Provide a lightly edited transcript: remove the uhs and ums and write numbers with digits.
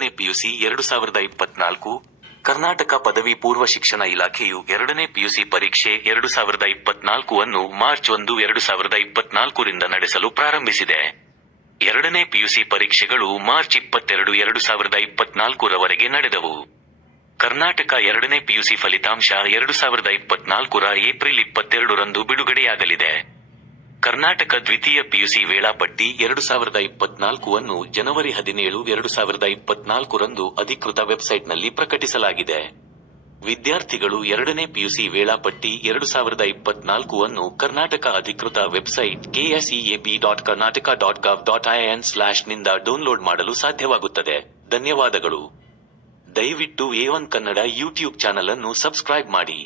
2ನೇ ಪಿಯುಸಿ 2024. ಕರ್ನಾಟಕ ಪದವಿ ಪೂರ್ವ ಶಿಕ್ಷಣ ಇಲಾಖೆಯು 2ನೇ ಪಿಯುಸಿ ಪರೀಕ್ಷೆ 2024 ಅನ್ನು ಮಾರ್ಚ್ 1, 2024 ರಿಂದ ನಡೆಸಲು ಪ್ರಾರಂಭಿಸಿದೆ. 2ನೇ ಪಿಯುಸಿ ಪರೀಕ್ಷೆಗಳು ಮಾರ್ಚ್ 22, 2024 ರವರೆಗೆ ನಡೆದವು. ಕರ್ನಾಟಕ 2ನೇ ಪಿಯುಸಿ ಫಲಿತಾಂಶ 2024 ರ ಏಪ್ರಿಲ್ 22 ರಂದು ಬಿಡುಗಡೆಯಾಗಲಿದೆ. ಕರ್ನಾಟಕ ದ್ವಿತೀಯ ಪಿಯುಸಿ ವೇಳಾಪಟ್ಟಿ 2024 ಅನ್ನು ಜನವರಿ 17, 2024 ರಂದು ಅಧಿಕೃತ ವೆಬ್ಸೈಟ್ನಲ್ಲಿ ಪ್ರಕಟಿಸಲಾಗಿದೆ. ವಿದ್ಯಾರ್ಥಿಗಳು 2ನೇ ಪಿಯುಸಿ ವೇಳಾಪಟ್ಟಿ 2024 ಅನ್ನು ಕರ್ನಾಟಕ ಅಧಿಕೃತ ವೆಬ್ಸೈಟ್ kseb.karnataka.gov.in/ ನಿಂದ ಡೌನ್ಲೋಡ್ ಮಾಡಲು ಸಾಧ್ಯವಾಗುತ್ತದೆ. ಧನ್ಯವಾದಗಳು. ದಯವಿಟ್ಟು A1 ಕನ್ನಡ ಯೂಟ್ಯೂಬ್ ಚಾನಲ್ ಅನ್ನು ಸಬ್ಸ್ಕ್ರೈಬ್ ಮಾಡಿ.